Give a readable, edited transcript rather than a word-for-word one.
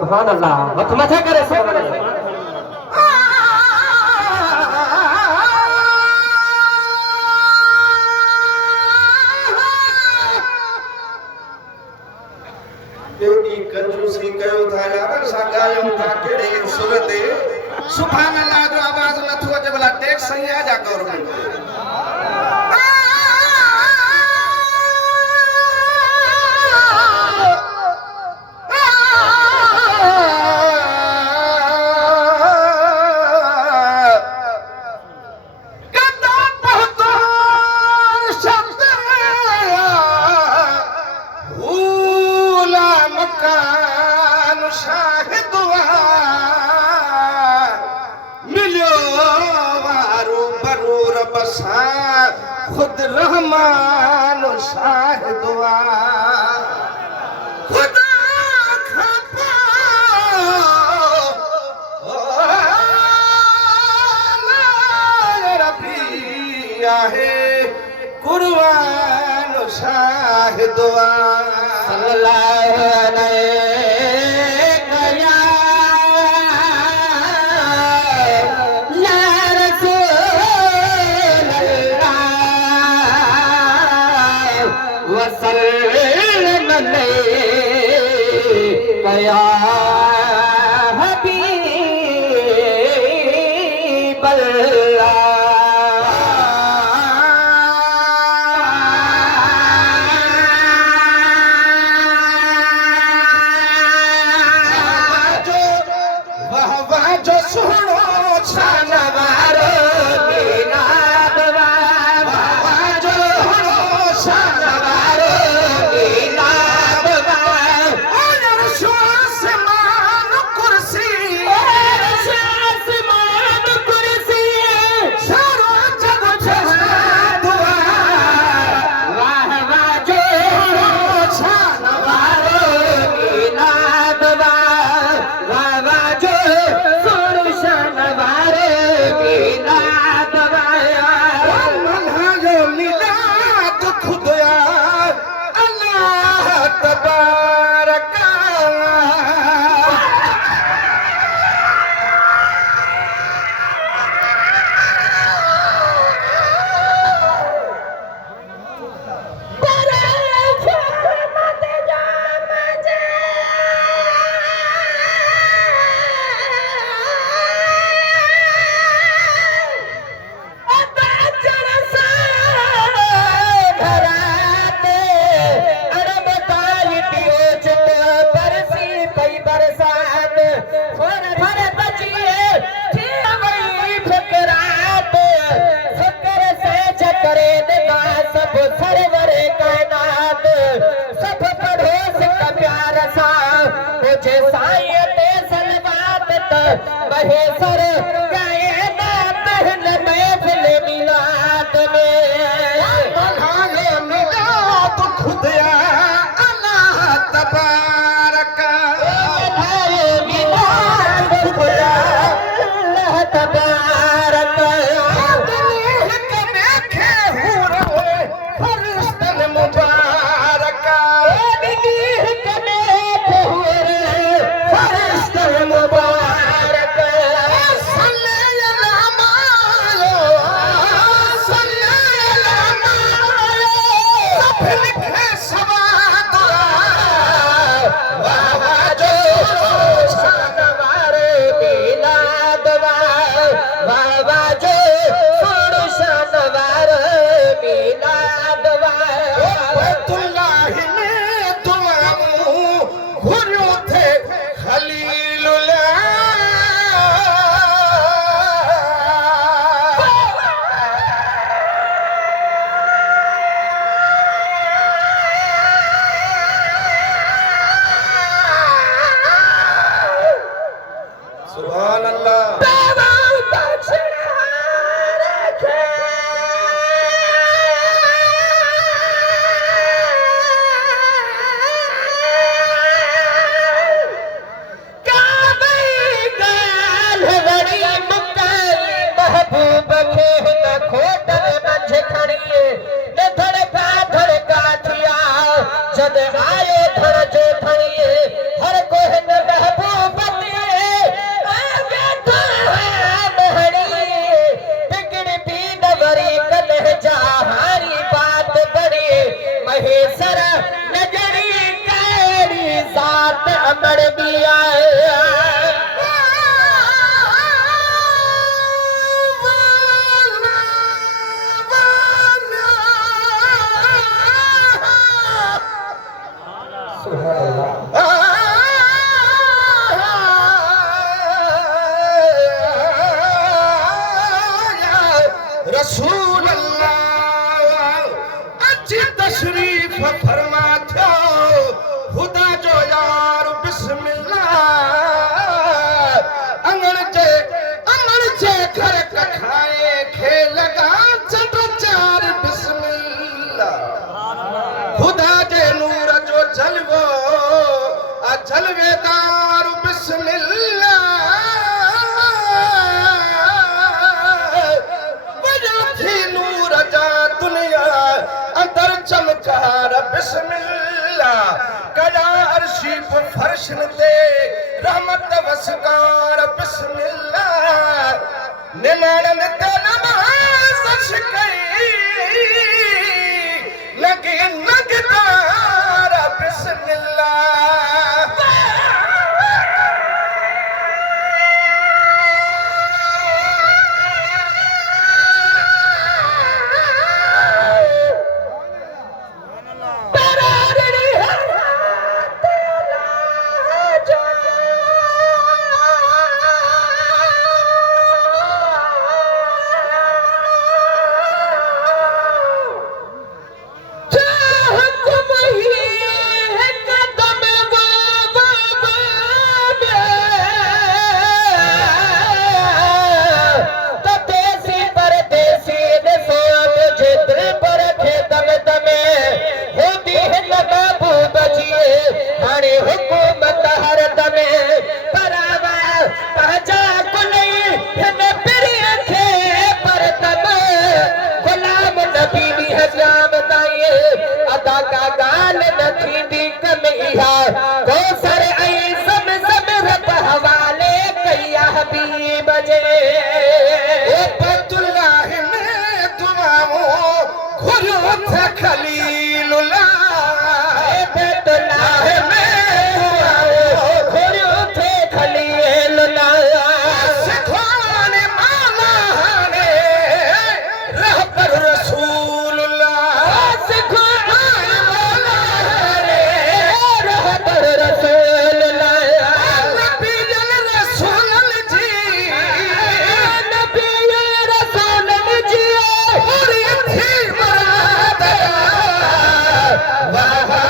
सुभान अल्लाह मत मथे करे सुभान अल्लाह बेटी कंजूसी कयो था यार सागायम था केड़े सूरत सुभान अल्लाह जो आवाज नथो अचे भला टैक्स सही आ जा गवर्नमेंट खुद रहमान शाहिद खुदा खपा रबी आहे कुर्बान शाहिद सल्लल्लाहु अलैहि या हबीब अल्लाह वाह जो सुनो शानवारो मीनाद वाह जो सुनो शानवारो मीनाद सर कायनात पहले महफिल मिलाद में मल्हाने मिलाद खुदा अल्लाह तबारक मल्हाने मिलाद खुदा अल्लाह तबारक दिल में खे हुए फरिश्तन मुबारक दिल में हुए फरिश्तन मुबारक रात अमड़ भी आए रसूल अल्लाह अच्छी तशरीफ फरमा थियो खुदा जो यार बिस्मिल्लाह अंगण जे घर कखाए खे लगा चट चार बिस्मिल्लाह खुदा जे नूर जो जलवो आ जलवेदार बिस्मिल्लाह नूर जा दुनिया अंदर चमकार बिस्मिल्लाह कया अर्शी पर फर्शन ते रहमत वसकार बिस्मिल्लाह निमाणन ते नमाज शिकई लगे नगदार बिस्मिल्लाह वाह